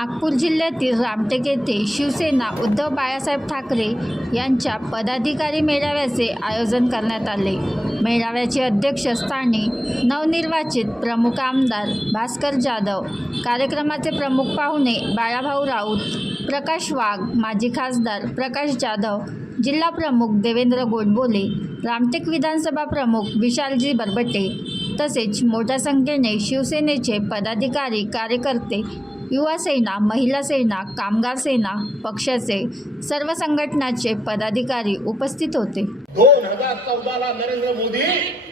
नागपूर जिल्ह्यातील रामटेक येथे शिवसेना उद्धव बाळासाहेब ठाकरे यांच्या पदाधिकारी मेळाव्याचे आयोजन करण्यात आले. मेळाव्याचे अध्यक्षस्थानी नवनिर्वाचित प्रमुख आमदार भास्कर जाधव कार्यक्रमाचे प्रमुख पाहुणे बाळाभाऊ राऊत प्रकाश वाघ माजी खासदार प्रकाश जाधव जिल्हा प्रमुख देवेंद्र गोडबोले रामटेक विधानसभा प्रमुख विशालजी बरबटे तसेच मोठ्या संख्येने शिवसेनेचे पदाधिकारी कार्यकर्ते युवा सेना महिला सेना कामगार सेना पक्षाचे सर्व संघटनाचे पदाधिकारी उपस्थित होते. दोन हजार चौदाला नरेंद्र मोदी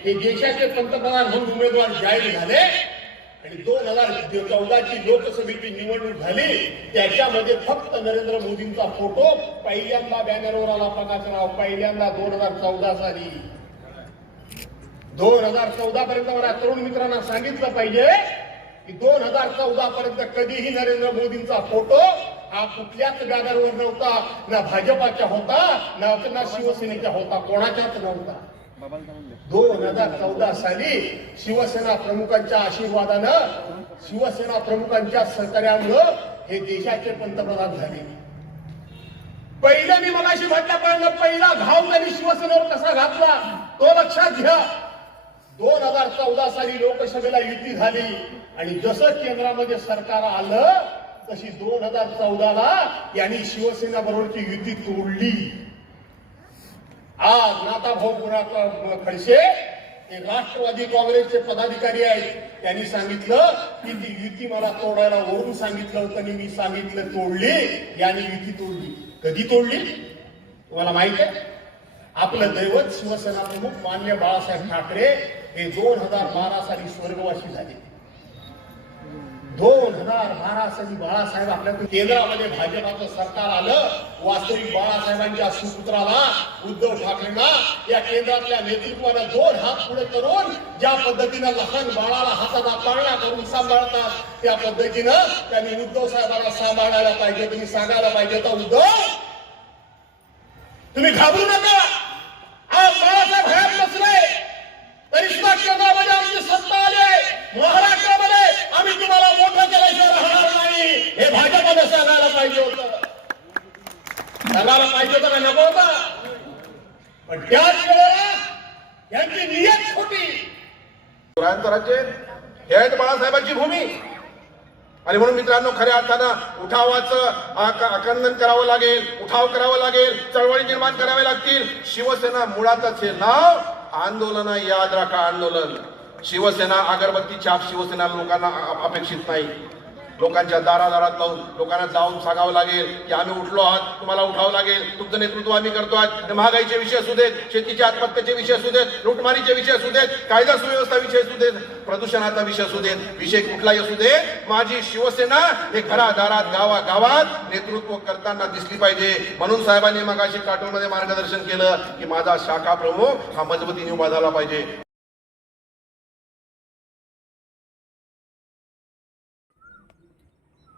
हे देशाचे पंतप्रधान म्हणून उमेदवार जाहीर झाले. आणि दोन हजार चौदाची लोकसभेची निवडणूक झाली. त्याच्यामध्ये फक्त नरेंद्र मोदींचा फोटो पहिल्यांदा बॅनरवर आला प्रकाशराव पहिल्यांदा दोन हजार चौदा साली. दोन हजार चौदा पर्यंत मला तरुण मित्रांना सांगितलं पाहिजे. की दोन हजार चौदा पर्यंत कधीही नरेंद्र मोदींचा फोटो हा कुठल्याच बॅनरवर नव्हता. ना भाजपाच्या होता ना ना शिवसेनेचा होता. कोणाच्याच नव्हता. दोन हजार चौदा साली शिवसेना प्रमुखांच्या आशीर्वादानं शिवसेना प्रमुखांच्या सहकार्यामुळं हे देशाचे पंतप्रधान झाले. पहिलं मी मगाशी म्हटल्यापर्यंत पहिला घाव त्यांनी शिवसेनेवर कसा घातला तो लक्षात घ्या. दोन हजार चौदा साली लोकसभेला युती झाली आणि जसं केंद्रामध्ये सरकार आलं तशी दोन हजार चौदाला यांनी शिवसेना बरोबरची युती तोडली. आज नाताभाऊ गुणाचा खडसे हे राष्ट्रवादी काँग्रेसचे पदाधिकारी आहेत. त्यांनी सांगितलं की ती युती मला तोडायला वरून सांगितलं होतं आणि मी सांगितलं तोडली. यांनी युती तोडली. कधी तोडली? तुम्हाला माहीत आहे? आपलं दैवत शिवसेना प्रमुख मान्य बाळासाहेब ठाकरे हे दोन हजार बारा साली स्वर्गवासी झाले. दोन हजार बारा साली बाळासाहेब आपल्या केंद्रामध्ये भाजपाचं सरकार आलं वास्तविक बाळासाहेबांच्या सुपुत्राला उद्धव ठाकरेंना या केंद्रातल्या नेतृत्वाला दोन हात पुढे करून ज्या पद्धतीनं लहान बाळाला हातात पाळणा करून सांभाळतात त्या पद्धतीनं त्यांनी उद्धव साहेबांना सांभाळायला पाहिजे तुम्ही सांगायला पाहिजे तर उद्धव तुम्ही घाबरू नका आज बाळासाहेब हयात नसले तरी सुद्धा केंद्रामध्ये आमची सत्ता आली आहे महाराष्ट्रामध्ये आम्ही तुम्हाला मोठं केल्याशिवाय राहणार नाही हे भाजपने सांगायला पाहिजे होतं सांगायला पाहिजे होता का नको होता पण त्याच वेळेला यांची नियत खोटी. पुरांतराचे हे आहेत बाळासाहेबांची भूमी. आणि म्हणून मित्रांनो खऱ्या अर्थानं उठावाचं आक- आकंदन करावं लागेल उठाव करावं लागेल चळवळी निर्माण करावे लागतील. शिवसेना मुळातच हे नाव आंदोलन आहे, याद राखा आंदोलन. शिवसेना अगरबत्ती छाप शिवसेना लोकांना अपेक्षित नाही. लोकांच्या दारादारात जाऊन लोकांना जाऊन सांगावं लागेल की आम्ही उठलो आहात तुम्हाला उठावं लागेल. तुमचं नेतृत्व आम्ही करतो आहात. महागाईचे विषय असू देत शेतीच्या आत्महत्याचे विषय असू देत लुटमारीचे विषय असू देत कायदा सुव्यवस्था विषय असू देत प्रदूषणाचा विषय असू देत विषय कुठलाही असू दे माझी शिवसेना हे घरादारात गावा गावात नेतृत्व करताना दिसली पाहिजे. म्हणून साहेबांनी मगाशी काटोलमध्ये मार्गदर्शन केलं की माझा शाखा प्रमुख हा मजबूतीने उभा झाला पाहिजे.